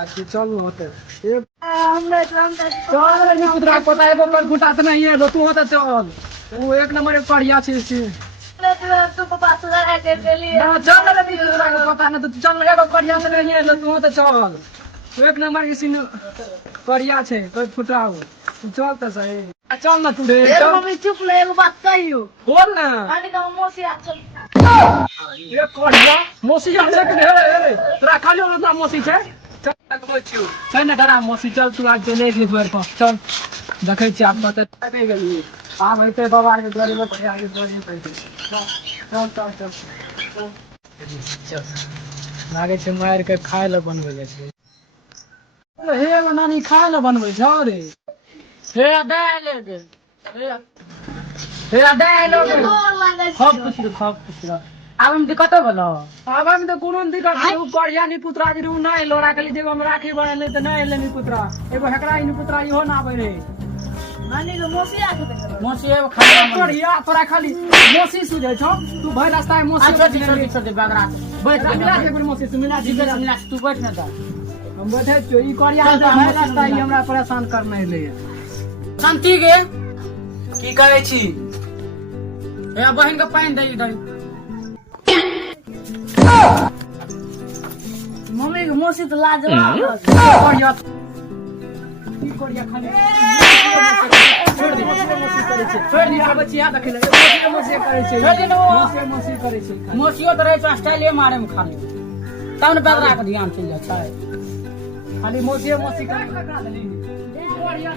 आखिर चल होते ये चल रे पुत्रा पता है पर घुटात नहीं है तो तू होता चल तू एक नंबर एक बढ़िया छे ना चल रे पुत्रा को पता नहीं तो चल रे बढ़िया से नहीं है तू होता चल तू एक नंबर की सीन बढ़िया छे कोई फुटाओ तू चल तो सही चल ना तू रे चल मम्मी चुप ले एगो बात कहियो बोल ना खाली का मौसी आ चल ये कोढ़िया मौसी जा से रे तोरा खाली ना मौसी छे चल ना डरा मौसी चल तू आज ले ले घर पर चल देखे छी आप पता पे गेली आ भाई बाबा के घर में बढ़िया के घर में चल चल चल चल लागे छै मार के खाय ल बनबै छै हे नानी खाय ल बनबै छौ रे हे दाल के हे दाल के खूब खुश आब हम दिक्कत बोलो आब हम तो कोनो दिक्कत नहीं बढ़िया नहीं पुत्रा जी रू नहीं लोरा के लिए हम राखी बनले त नहीं ले नहीं पुत्रा एगो हेकरा इन पुत्रा इहो ना आबै रे नानी के मौसी आ के मौसी एगो खाली बढ़िया तोरा खाली मौसी सुझै छौ तू भाई रास्ता में मौसी छोड़ बागरा बैठ मिला के मौसी से मिला तू बैठ ना हम बैठे छो ई करिया भाई रास्ता ई हमरा परेशान करने ले शांति के की कहै छी ए बहन के पानी दे इधर मम्मी के मौसी तो लाजवाब बढ़िया की करिया खाली छोड़ दे मौसी करे छै छोड़ दिया बच्ची यहां देखे लगे मौसी करे छै छोड़ दे मौसी करे छै मौसियो त रहे छ स्टाइले मारे में खाली तब न बगरा के ध्यान चल जाय छै खाली मौसी करे लगा देली बढ़िया